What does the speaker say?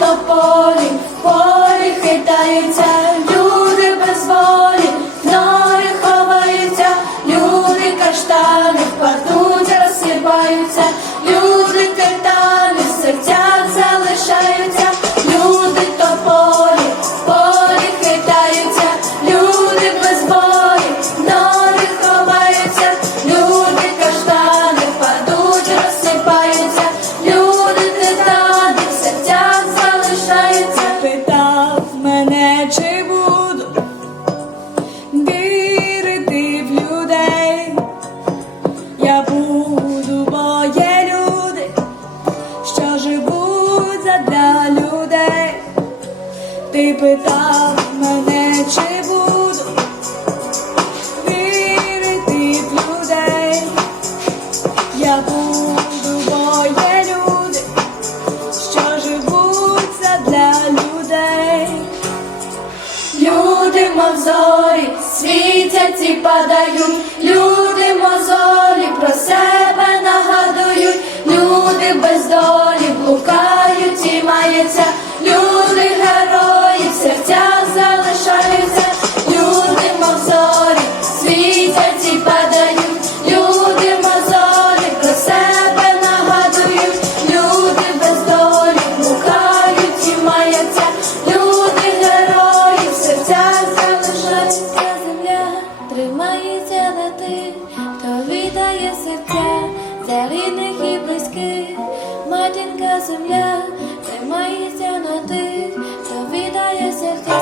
Люди тополі в полі Ти питав мене, чи буду вірити в людей. Я буду, бо є люди, що живуть задля людей. Люди мозолі світять і падають, люди мозолі про тримається на тих, хто віддає серця за рідних і близьких, матінка земля, тримається на тих, хто віддає серця